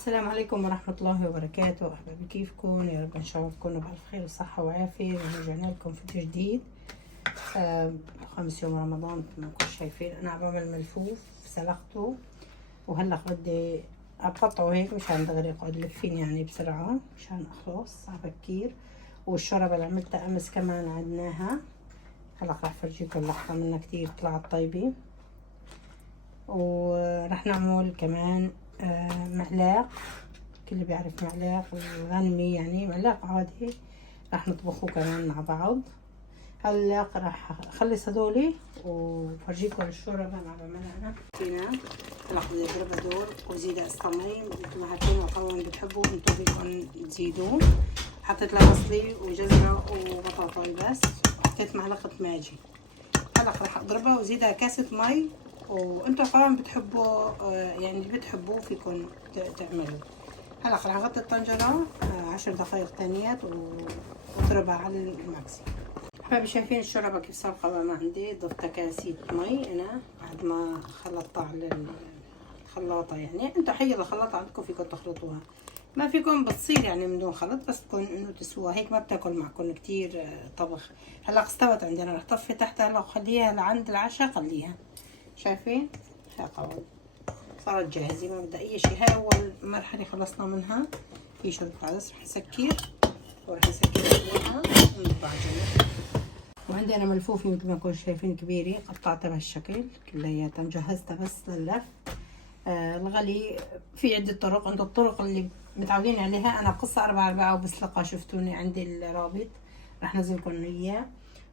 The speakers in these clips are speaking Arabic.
السلام عليكم ورحمة الله وبركاته. أحبابي كيفكم؟ يا رب إن شاء الله تكونوا بألف خير وصحة وعافية. ورجعنا لكم فيديو جديد. 5 يوم رمضان مثل ما انتم شايفين أنا عم بعمل ملفوف سلقته، وهلا بدي أقطعه هيك مشان دغري يقعد لفين يعني بسرعة مشان أخلص على بكير. والشوربة اللي عملتها أمس كمان عدناها، هلا راح فرجيكم لقطة منها كتير طلعت طيبة. ورح نعمل كمان معلاق، كل اللي بيعرف معلاق الغنمي يعني معلاق عادي راح نطبخه كمان مع بعض. هلا راح اخلص هدولي وفرجيكم الشوربه مع بعملها انا فينا. هلا بدي اضربها دول وزيد اسطمي مثل ما حكينا وقوم بتحبوا انتم بدكم تزيدوه. حطيت لها بصلي وجزره وبطاطا بس، حطيت معلقه ماجي. هلا راح اضربها وزيدها كاسه مي، وانتم طبعا بتحبوا يعني اللي بتحبوه فيكم تعملوا. هلا راح اغطي الطنجره 10 دقائق تانيات واضربها على المكسي. حبايبي شايفين الشوربه كيف صار قوامها عندي؟ ضفت كاسية مي انا بعد ما خلطتها على الخلاطه. يعني انتم حي الخلاطه عندكم فيكم تخلطوها، ما فيكم بتصير يعني من دون خلط، بس تكون انه تسووها هيك ما بتاكل معكم كتير طبخ. هلا استوت عندنا، رح طفي تحتها هلا وخليها لعند العشاء. خليها شايفين هاي قوام صارت جاهزة، ما بدها اي شيء. هاي اول مرحلة خلصنا منها. في شوربة عدس رح نسكر ورح نسكر فوقها ونطبع جنب. وعندي انا ملفوفة مثل ما كنتم شايفين كبيرة، قطعتها بهالشكل كلياتها مجهزتها بس لللف. الغلي في عدة طرق، عند الطرق اللي متعودين عليها انا قصة 4 وبسلقها، شفتوني عندي الرابط رح نزلكم اياه.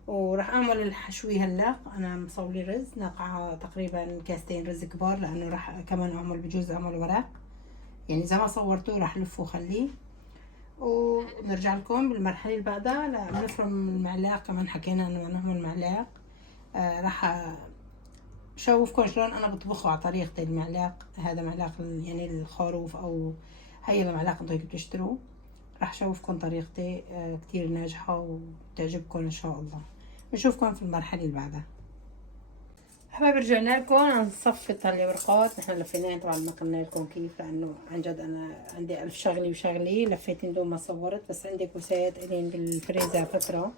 وراح اعمل الحشوي. هلا انا مصولي رز نقعه تقريبا كاستين رز كبار، لانه راح كمان اعمل بجوز اعمل ورق يعني زي ما صورته، راح لفه وخليه. ونرجع لكم بالمرحله اللي بعدها نفرم المعلاق. كمان حكينا انه نعمل معلاق. راح شوفكم شلون انا بطبخه على طريقتي. المعلاق هذا معلاق يعني الخروف او هي المعلاق انتم بتشتروه. راح شوفكم طريقتي كتير ناجحة وتعجبكم ان شاء الله. نشوفكم في المرحلة اللي بعدها. حبايبي رجعنا لكم نصفي الورقات. نحن لفيناها طبعا ما قلنا لكم كيف، لانه عن جد انا عندي الف شغلي وشغلي لفيت بدون ما صورت. بس عندي كوسات الين بالفريزر فترة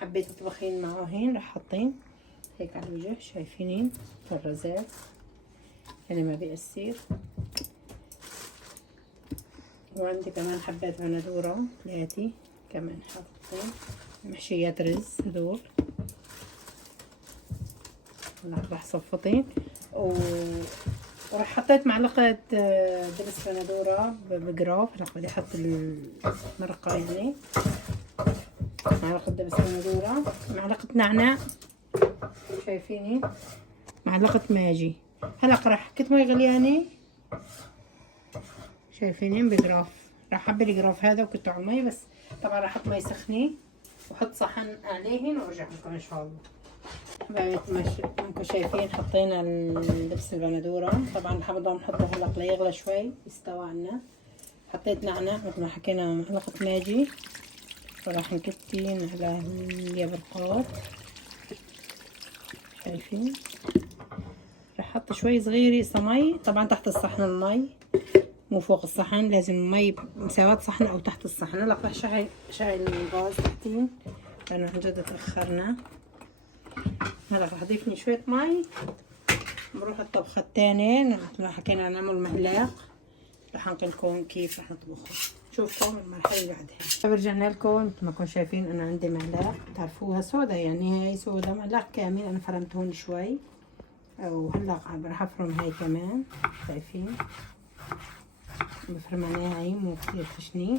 حبيت تطبخين معاهن، رح حطين هيك على الوجه شايفينين الرزات يعني ما بيأثر. وعندي كمان حبات بندورة 3 كمان حاطين محشيات رز هدول. راح صفطين وراح حطيت معلقة دبس بندورة بقراف. راح بدي احط المرقة يعني معلقة دبس بندورة، معلقة نعناع شايفيني، معلقة ماجي. هلا راح كنت مي غليانة شايفينين بقراف. راح احب القراف هذا وكنت مي، بس طبعا راح احط مي سخنه واحط صحن عليهن وارجع لكم ان شاء الله. حبايبي انكم شايفين حطينا اللبس البندوره. طبعا حابه نحطه هلا ليغلى شوي يستوى عنا. حطيت نعناع مثل ما حكينا، معلقه ماجي، وراح نكتين على اليبرقات شايفين. راح احط شوي صغيره مي طبعا تحت الصحن، المي مو فوق الصحن، لازم المي مساواة صحن او تحت الصحن. هلا راح شاعل الغاز تحتين لانه عن جد تاخرنا. هلا راح اضيفني شويه مي. بروح الطبخه الثانيه مثل ما حكينا نعمل مهلاق، راح انقلكم كيف راح نطبخه. شوفكم المرحله اللي بعدها. رجعنا لكم مثل ما كنتم شايفين انا عندي مهلاق، تعرفوها سودا يعني هي سودا مهلاق كامل. انا فرمتهون شوي وهلا راح افرم هاي كمان شايفين بفرماناها هاي مو كتير خشني.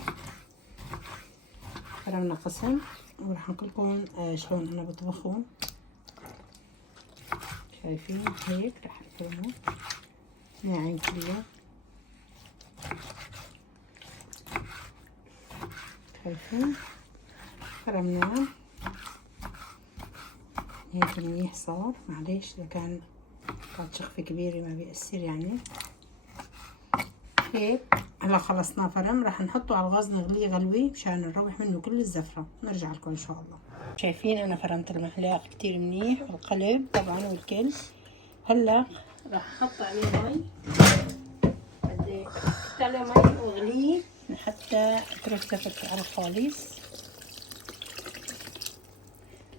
فرمنا قسم وراح نقولكم شلون انا بطبخه شايفين هيك. راح افرمه ناعم كله شايفين. فرمناه هيك منيح صار. معليش اذا كانت شخفة كبيرة ما بيأثر يعني هيك. هلا خلصناه فرم، راح نحطه على الغاز نغليه غلوة مشان نروح منه كل الزفرة. نرجع لكم ان شاء الله. شايفين انا فرمت المحلاق كتير منيح والقلب طبعا والكل. هلا راح احط عليه مي. بدي عليه مي واغليه حتى ترتفع على خالص،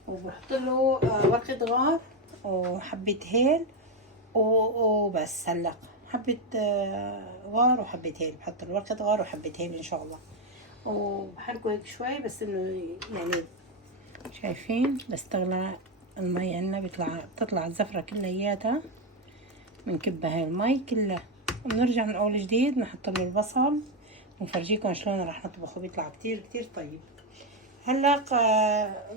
وبحط له ورقة غار وحبة هيل وبس. هلا حبة غار وحبة هيل، بحط له ورقة غار وحبة هيل ان شاء الله، وبحرقه هيك شوي بس انه يعني شايفين. بس تغلى المي عنا بتطلع الزفرة كلياتها، بنكبها هاي المي كلها وبنرجع من اول جديد نحط له البصل ونفرجيكم شلون راح نطبخه، بيطلع كتير كتير طيب. هلا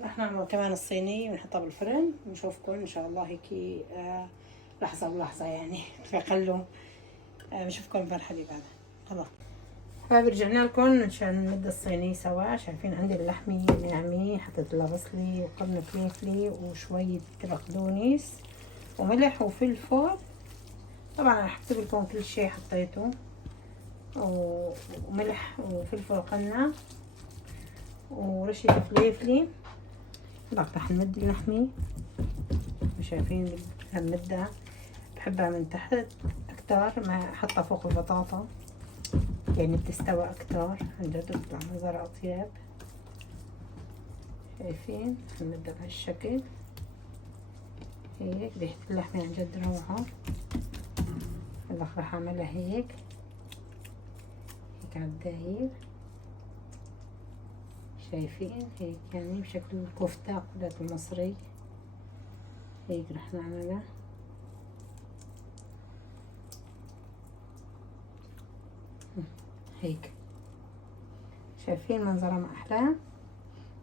راح نعمل كمان الصينية ونحطها بالفرن ونشوفكم ان شاء الله هيك لحظة بلحظة يعني. فخلوا بشوفكم بالحليب هذا. خلاص رجعنا لكم عشان نمد الصينية سوا. شايفين عندي اللحمة ناعمة، حطيت لها بصلي وقرن فلفلي وشوية بقدونس وملح وفلفل. طبعا رح اكتب لكم كل شيء حطيته، وملح وفلفل قناع ورشة فليفلي. رح نمد اللحمة، شايفين هنمدها. بحبها من تحت اكتر ما احطها فوق البطاطا، يعني بتستوى اكتر عن جد، بتطلع منظرها اطيب. شايفين هنمدها بهالشكل هيك. ريحة اللحمة عن جد روعة. هلا راح اعملها هيك على الداير. شايفين هيك يعني بشكل الكفتة قلت المصري. هيك رح نعملها هيك. شايفين منظرها ما احلى.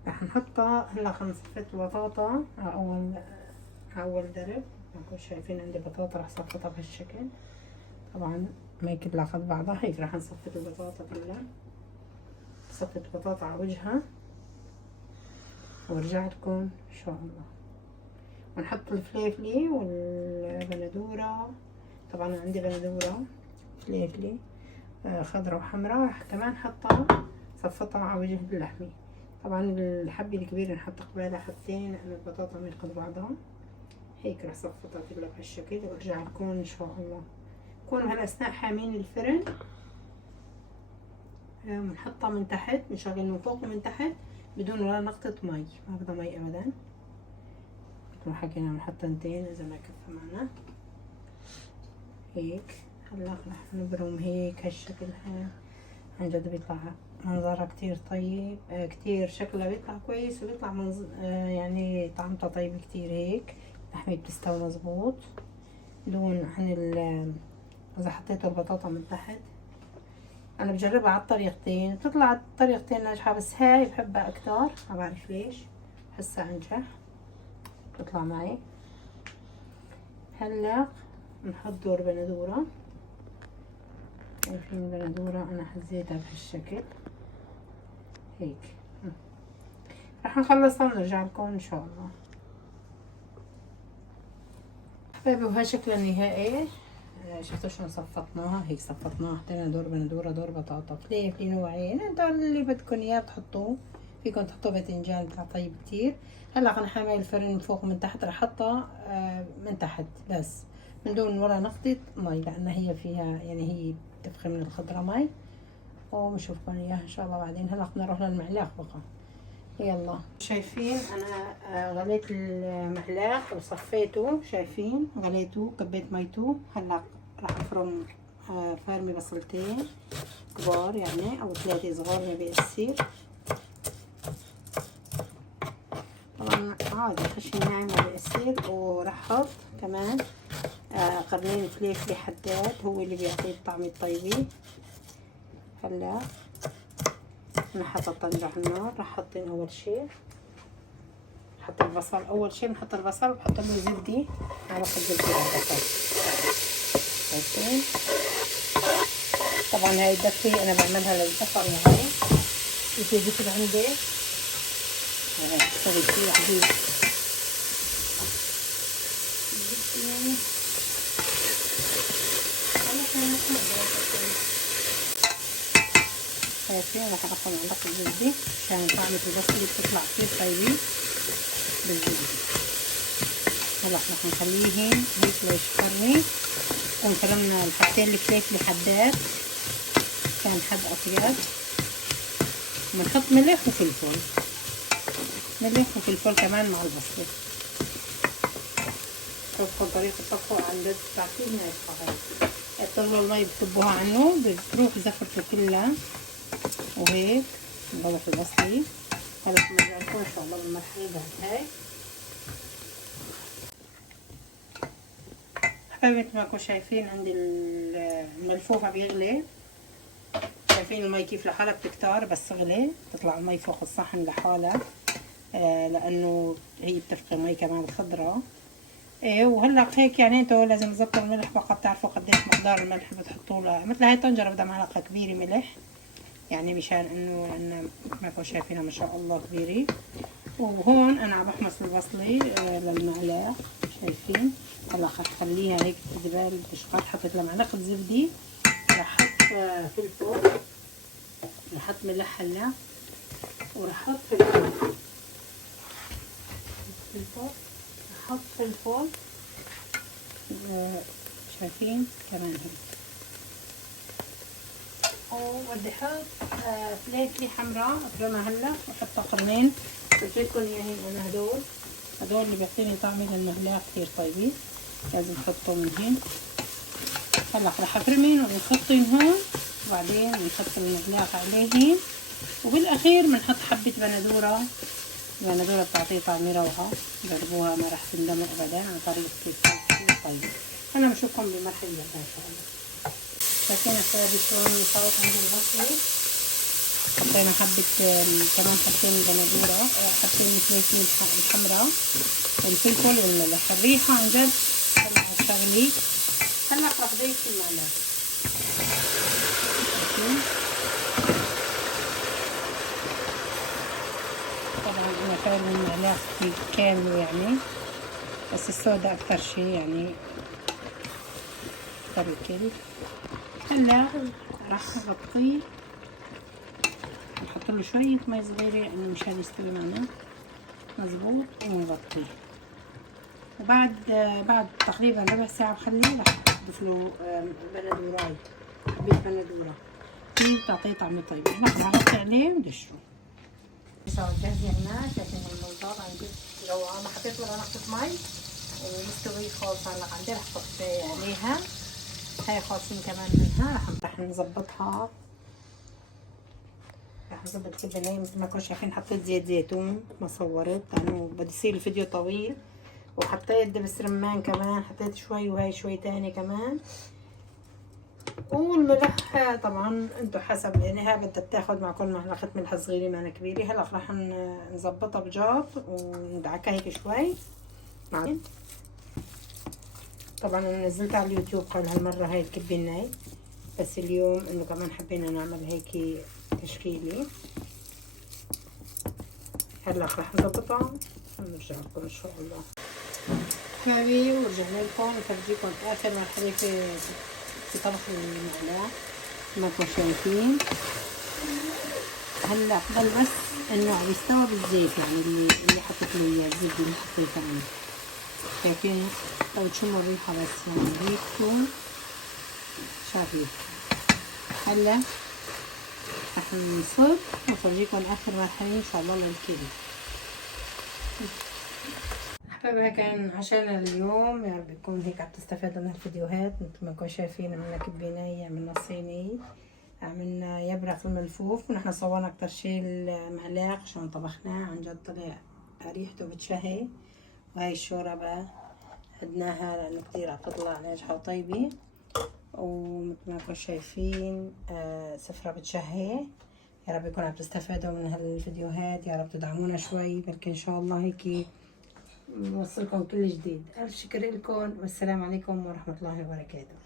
رح نحطها هلا. صفيت البطاطا على اول درب. شايفين عندي بطاطا رح صفطها بهالشكل. طبعا ما كلها اخذ بعضها. هيك رح نصفط البطاطا كلها. صفت البطاطا على وجهها وارجع لكم ان شاء الله. ونحط الفليفلي والبندورة. طبعا عندي بندورة فليفلي خضرة وحمراء. رح كمان حطها صفطها على وجه اللحمة. طبعا الحبة الكبيرة نحط قبالها حبتين لأن البطاطا ما ياخذ بعضها. هيك رح صفطها كلها بهالشكل وارجع لكم ان شاء الله. كونوا هالأثناء حامين الفرن. بنحطها من تحت، بنشغل من فوق ومن تحت بدون ولا نقطة مي. ما بدها مي ابدا. مثل ما حكينا بنحط تنتين اذا ما كفى معنا. هيك هلا رح نبرم هيك هالشكل. عن جد بيطلع منظرها كتير طيب، كتير شكلها بيطلع كويس، وبيطلع يعني طعمتها طيب كتير. هيك اللحمة بتستوي مزبوط دون عن اذا حطيتوا البطاطا من تحت. انا بجربها على الطريقتين، بتطلع الطريقتين ناجحة، بس هاي بحبها اكتر. ما بعرف ليش، بحسها انجح بتطلع معي. هلا نحضر بندورة. شايفين البندورة انا حزيتها بهالشكل هيك. رح نخلصها ونرجع لكم ان شاء الله حبايبي. وهي شكلها النهائي. شفتوا شلون صفطناها؟ هيك صفطناها، حطينا دور بندورة، دور بطاطا، فليفل نوعين. انتوا اللي بدكم اياه بتحطوه. فيكم تحطوا باذنجان بيطلع طيب كتير. هلا انا حامل الفرن من فوق ومن تحت. رح احطها من تحت بس من دون ولا نقطة مي، لان هي فيها يعني هي بتفخم من الخضرة مي. وبنشوفكم اياها ان شاء الله بعدين. هلا بدنا نروح للمعلاق بقى. يلا شايفين انا غليت المعلاق وصفيته. شايفين غليته كبيت ميته. هلا راح افرم فارمي بصلتين كبار يعني او 3 صغار ما بيأثر. طبعا عادي خشن ناعم ما بيأثر. وراح احط كمان قرنين فليفلي حداد، هو اللي بيعطي الطعم الطيبي. هلا انا حاطه الطنجرة على النار. راح احط اول شيء نحط البصل. اول شيء بنحط البصل وبحط له زبدة. انا بحط زبدة على البصل. شايفين؟ طبعا هاي الدفة انا بعملها للبصل يعني. في زبدة عندي سوي فيه حديد. شايفين؟ راح احط معلقة زبدة عشان طعمة البصل بتطلع كتير طيبة بالزبدة. هلا راح نخليهن هيك ليشقرني. ونفرمنا الحبتين الفليفلي حداد مشان حد أطيب. بنحط ملح وفلفل، ملح وفلفل كمان مع البصل. شوفوا طريقة الطبخ عن جد بعتيني هيك يطلعوا المي بصبوها عنه، بتروح زفرته كلها وهيك نضيف البصلة. هلا بنرجع لكم ان شاء الله بالمرحلة بعد هاي. حبايبي مثل ما انتم شايفين عندي الملفوف عم يغلي، شايفين المي كيف لحالها بتكتر بس غلي، تطلع المي فوق الصحن لحالها لانه هي بتفقي مي كمان خضرة. ايه وهلا هيك يعني انتوا لازم تظبطوا الملح بقى، بتعرفوا قديش مقدار الملح بتحطوا لها. مثل هاي طنجرة بدها معلقة كبيرة ملح، يعني مشان انه عندنا ما انتوا شايفينها ما شاء الله كبيرة. وهون انا عم بحمص البصلة للمعلقة، شايفين. هلا حخليها هيك تدبل بشقات. حطيت لها معلقة زبدة، رح احط فلفل، رح احط ملح هلا، ورح احط فلفل، رح احط فلفل شايفين كمان هيك. وبدي احط فليكة حمراء افرمها هلا واحطها قرنين. قلت لكم اياهم انا هدول اللي بيعطيني طعمه للمهلاق كثير طيبين، لازم تحطهم من هون. هلا رح افرمين ونحطهم هون، وبعدين بنحط المهلاق عليهم، وبالاخير بنحط حبة بندورة. البندورة بتعطيه طعم روعة، جربوها ما رح تندموا ابدا عن طريقة كثير طيب. انا بشوفكم بمرحلة ان شاء الله. شايفين حبايبي شلون صارت عندي البصلة. حطينا حبة كمان حبتين بندورة، حبتين فلفل الحمراء والفلفل والملح. الريحة عن جد طلعت شغلي. هلا رح ضيف المعلقة. طبعا انا خير من معلقة كاملة يعني، بس السودا اكتر شي يعني اكتر الكل. هلا راح اغطيه، نحط له شوية مي صغيرة يعني مشان يستوي معنا مظبوط، ونغطيه. بعد تقريبا ربع ساعة بخليه، راح اضيف له بندوراي، حبيت بندورة هي بتعطيه طعم طيب. احنا رح نغطي عليه وندشره. صارت جاهزة هنا، شايفين المنظر عن جد روعة. ما حطيت ولا نقطة مي ومستوي خالص. هلا عندي رح احط عليها هاي خالصين كمان منها. رح نظبطها، رح نظبط كبناية مثل ما كنتوا شايفين. حطيت زيت زيتون ما صورت لانه بدي يصير الفيديو طويل، وحطيت دبس رمان كمان، حطيت شوي وهي شوي تاني كمان. والملح طبعا انتو حسب، يعني هاي بدها تاخد مع كل معلقة ملح صغيرة ما كبيرة. هلا رح نظبطها بجاط وندعكها هيك شوي. طبعا انا نزلتها على اليوتيوب قبل هالمرة هاي الكبة الناي، بس اليوم انه كمان حبينا نعمل هيك تشكيلة. هلا رح نظبطها ونرجع لكم ان شاء الله. حبايبي ورجعنا لكم نفرجيكم اخر مرحلة في طبخ المعلقة ما انتم شايفين. هلا بضل بس انه عم يستوى بالزيت، يعني اللي حطيت له اياه الزبدة اللي حطيتها عنه. شايفين لو تشموا الريحة بس، يعني ريحته شايفين. هلا رح نصب ونفرجيكم اخر مرحلة ان شاء الله للكل. حبايبي كان عشان اليوم يعني بيكون هيك عم تستفادوا من الفيديوهات. مثل ما كنتم شايفين عملنا كبيناية، عملنا صيني، عملنا يبرق الملفوف، ونحن صورنا اكتر شي المعلاق عشان طبخناه. عن جد طلع ريحته بتشهي. وهي الشوربة عدناها لانه كتير عم تطلع ناجحة وطيبة. ومثل ما كنتم شايفين سفرة بتشهي. يا رب يكون عم تستفادوا من هالفيديوهات، يا رب تدعمونا شوي، بلكي ان شاء الله هيك نوصلكم كل جديد. ألف شكر لكم، والسلام عليكم ورحمة الله وبركاته.